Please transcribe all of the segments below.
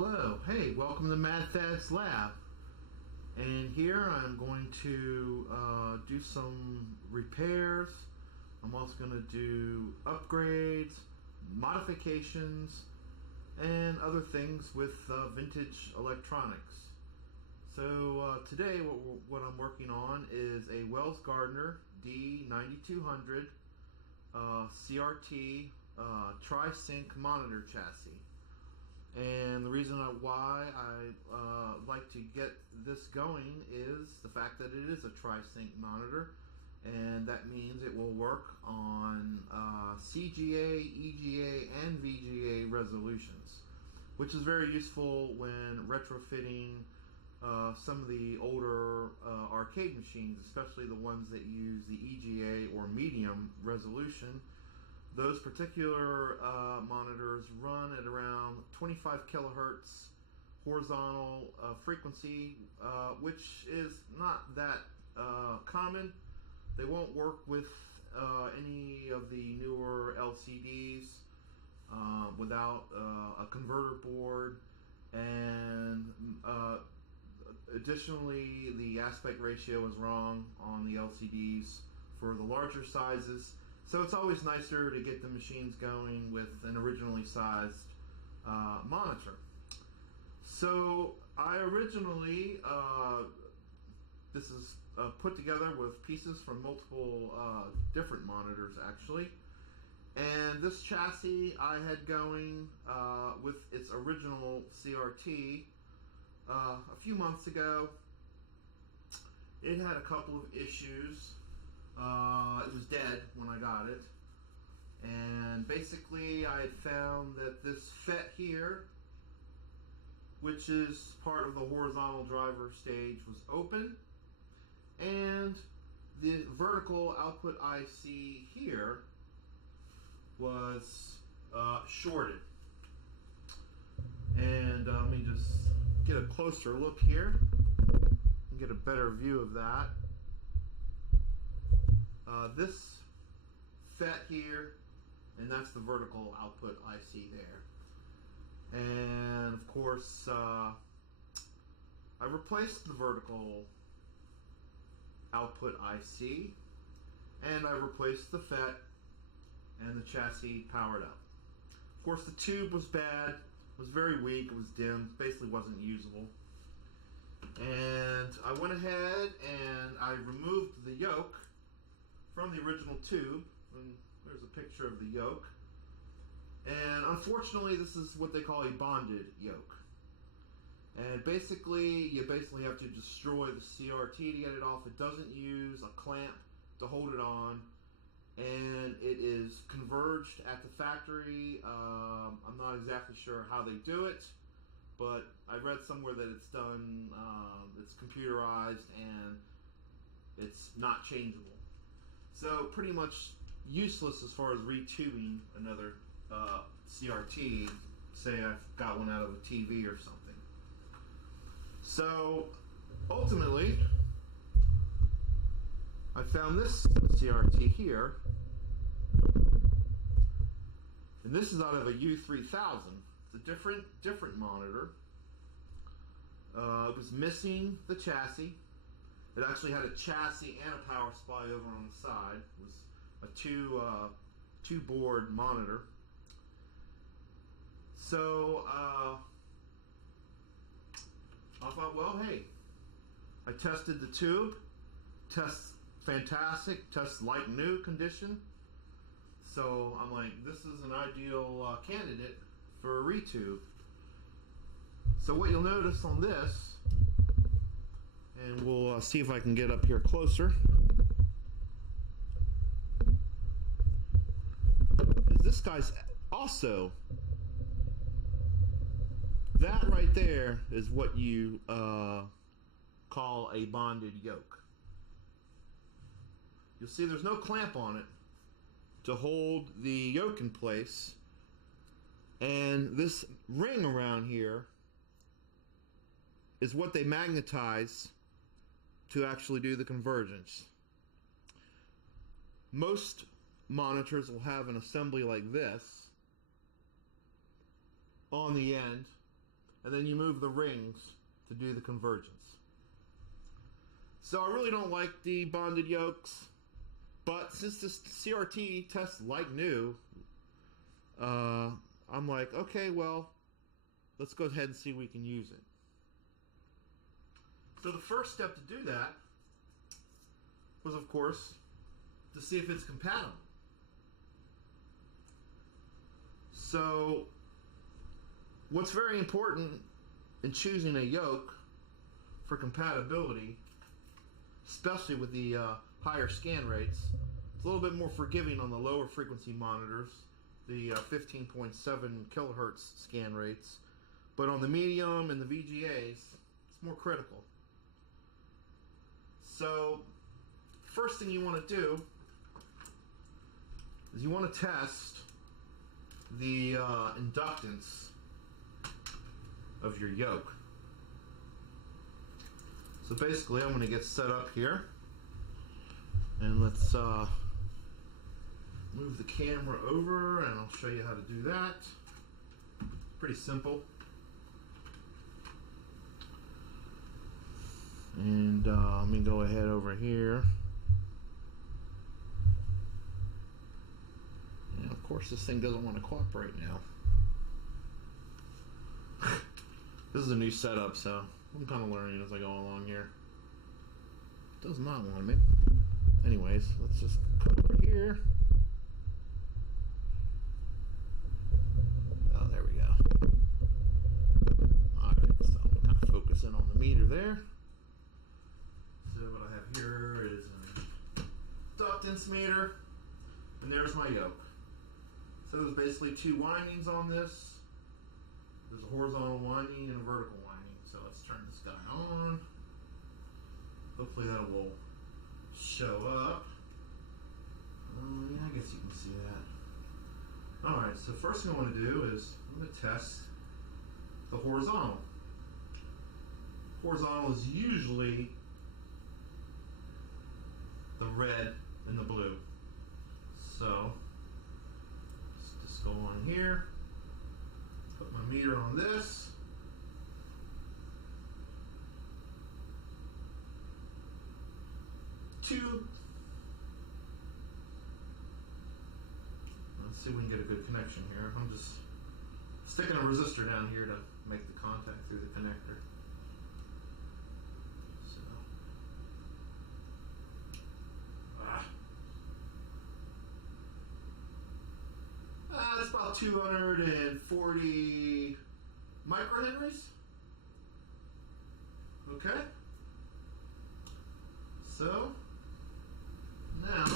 Hello, hey, welcome to MadFad's Lab. And here I'm going to do some repairs. I'm also going to do upgrades, modifications, and other things with vintage electronics. So today what I'm working on is a Wells Gardner D9200 CRT tri-sync monitor chassis. And the reason why I like to get this going is the fact that it is a tri-sync monitor, and that means it will work on CGA, EGA, and VGA resolutions, which is very useful when retrofitting some of the older arcade machines, especially the ones that use the EGA or medium resolution. Those particular monitors run at around 25 kilohertz horizontal frequency, which is not that common. They won't work with any of the newer LCDs without a converter board, and additionally the aspect ratio is wrong on the LCDs for the larger sizes. So it's always nicer to get the machines going with an originally sized monitor. So I originally, this is put together with pieces from multiple different monitors actually. And this chassis I had going with its original CRT a few months ago. It had a couple of issues. It was dead when I got it, and basically I had found that this FET here, which is part of the horizontal driver stage, was open, and the vertical output IC here was shorted. And let me just get a closer look here and get a better view of that. This FET here, and that's the vertical output IC there. And of course, I replaced the vertical output IC, and I replaced the FET, and the chassis powered up. Of course, the tube was bad, it was very weak, it was dim, basically wasn't usable. And I went ahead and I removed the yoke from the original tube, and there's a picture of the yoke. And unfortunately, this is what they call a bonded yoke. And you basically have to destroy the CRT to get it off. It doesn't use a clamp to hold it on, and it is converged at the factory. I'm not exactly sure how they do it, but I read somewhere that it's done, it's computerized, and it's not changeable. So pretty much useless as far as retubing another CRT, say I've got one out of a TV or something. So ultimately, I found this CRT here, and this is out of a U3000. It's a different monitor. It was missing the chassis. It actually had a chassis and a power supply over on the side. It was a two board monitor. So I thought, well, hey, I tested the tube. Tests fantastic. Tests like new condition. So I'm like, this is an ideal candidate for a retube. So what you'll notice on this, and we'll see if I can get up here closer, is this guy's also, that right there is what you call a bonded yoke. You'll see there's no clamp on it to hold the yoke in place, and this ring around here is what they magnetize to actually do the convergence. Most monitors will have an assembly like this on the end, and then you move the rings to do the convergence. So I really don't like the bonded yokes, but since this CRT tests like new, I'm like, okay, well, let's go ahead and see if we can use it. So the first step to do that was, of course, to see if it's compatible. So what's very important in choosing a yoke for compatibility, especially with the higher scan rates, it's a little bit more forgiving on the lower frequency monitors, the 15.7 kilohertz scan rates, but on the medium and the VGAs, it's more critical. So first thing you want to do is you want to test the inductance of your yoke. So basically I'm going to get set up here, and let's move the camera over and I'll show you how to do that. Pretty simple. And let me go ahead over here. And of course this thing doesn't want to cooperate now. This is a new setup, so I'm kind of learning as I go along here. It does not want me. Anyways, let's just come over here. Oh, there we go. Alright, so I'm kind of focusing on the meter there. So what I have here is an inductance meter, and there's my yoke. So there's basically two windings on this. There's a horizontal winding and a vertical winding. So let's turn this guy on. Hopefully that will show up. Yeah, I guess you can see that. Alright, so first thing I want to do is I'm going to test the horizontal. Horizontal is usually the red and the blue. So let's just go on here, put my meter on this. Let's see if we can get a good connection here. I'm just sticking a resistor down here to make the contact through the connector. So, that's about 240 microhenries. Okay. So now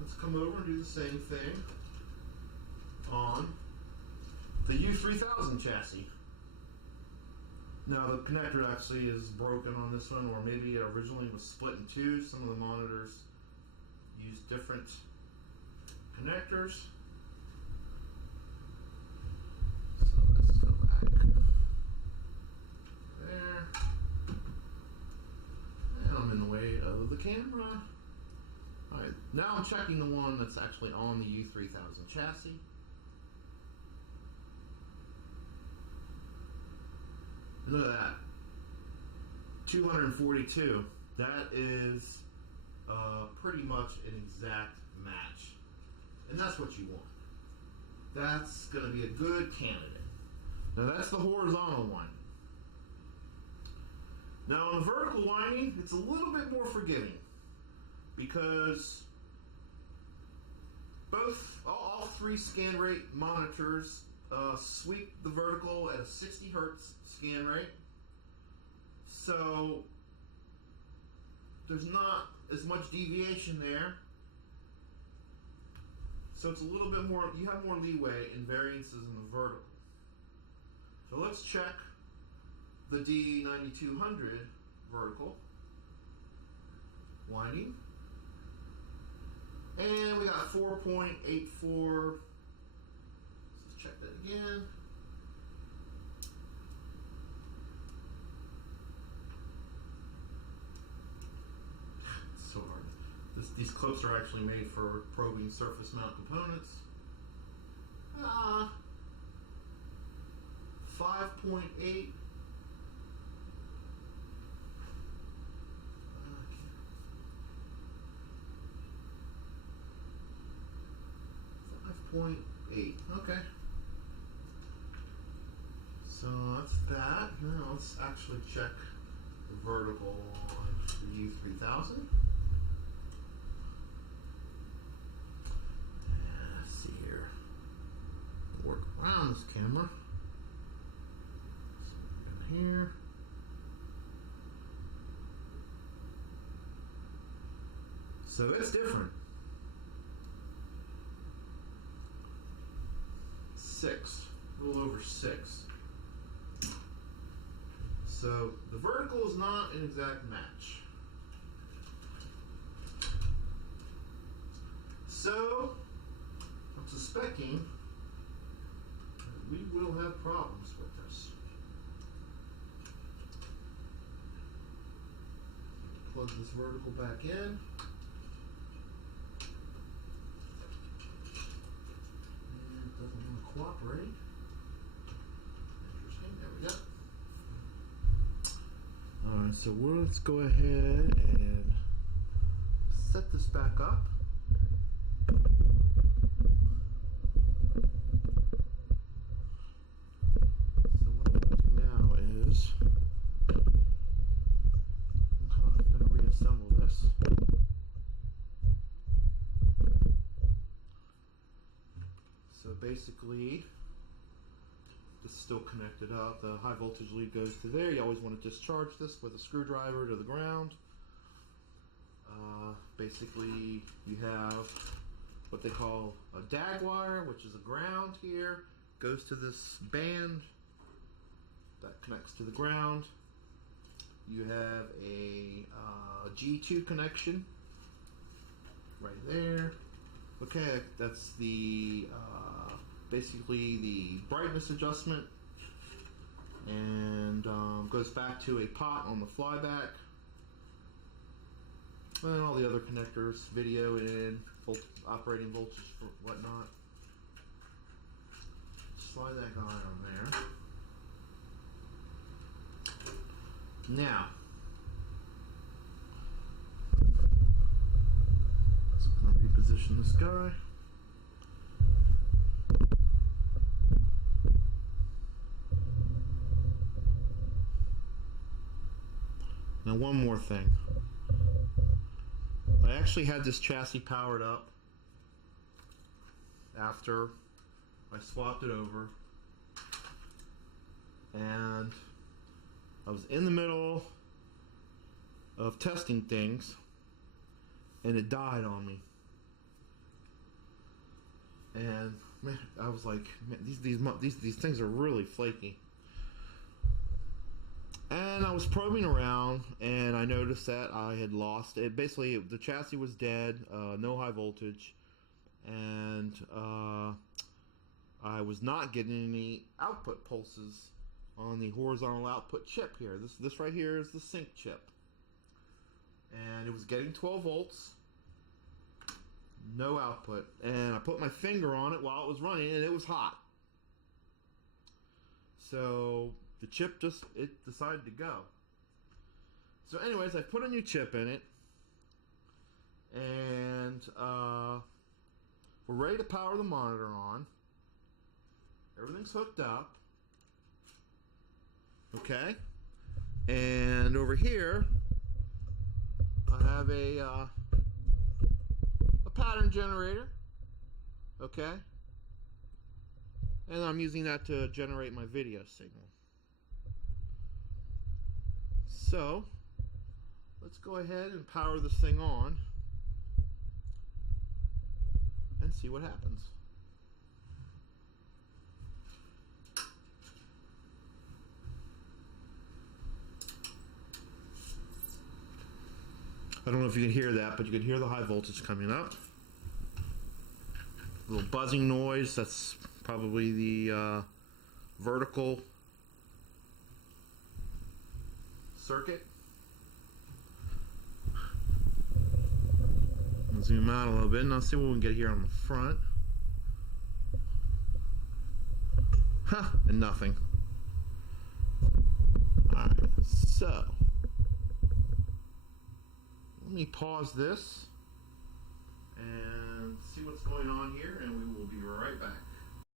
let's come over and do the same thing on the U3000 chassis. Now the connector actually is broken on this one, or maybe it originally was split in two. Some of the monitors use different connectors. So let's go back there. And I'm in the way of the camera. Alright, now I'm checking the one that's actually on the U3000 chassis. Look at that. 242. That is pretty much an exact match. And that's what you want. That's going to be a good candidate. Now that's the horizontal winding. Now on the vertical winding, it's a little bit more forgiving, because all three scan rate monitors sweep the vertical at a 60 hertz scan rate. So there's not as much deviation there. So it's a little bit more, you have more leeway in variances in the vertical. So let's check the D9200 vertical winding. And we got 4.84. Let's check that again. It's so hard. These clips are actually made for probing surface mount components. 5.8 5.8. 5.8. Okay. So that's that. Now let's actually check the vertical on the U3000. Let's see here. Work around this camera. So here. So it's different. 6, a little over 6. So the vertical is not an exact match. So I'm suspecting that we will have problems with this. Plug this vertical back in. Doesn't want to cooperate. Interesting. There we go. Alright, so let's go ahead and set this back up. So what I'm going to do now is I'm going to reassemble this. So basically, this is still connected up. The high voltage lead goes to there. You always want to discharge this with a screwdriver to the ground. Basically, you have what they call a DAG wire, which is a ground here. Goes to this band that connects to the ground. You have a G2 connection right there. Okay, that's the basically the brightness adjustment, and goes back to a pot on the flyback, and all the other connectors, video in, operating voltage for whatnot. Slide that guy on there. Now, so I'm going to reposition this guy. Now one more thing. I actually had this chassis powered up after I swapped it over, and I was in the middle of testing things and it died on me. And man, I was like, man, these things are really flaky. And I was probing around, and I noticed that I had lost it. Basically, the chassis was dead, no high voltage, and I was not getting any output pulses on the horizontal output chip here. This right here is the sync chip, and it was getting 12 volts, no output. And I put my finger on it while it was running, and it was hot. So the chip it decided to go. So anyways, I put a new chip in it, and we're ready to power the monitor on. Everything's hooked up. Okay. And over here, I have a pattern generator. Okay. And I'm using that to generate my video signal. So, let's go ahead and power this thing on and see what happens. I don't know if you can hear that, but you can hear the high voltage coming up. A little buzzing noise, that's probably the vertical circuit. I'll zoom out a little bit and I'll see what we can get here on the front. And nothing. So, let me pause this.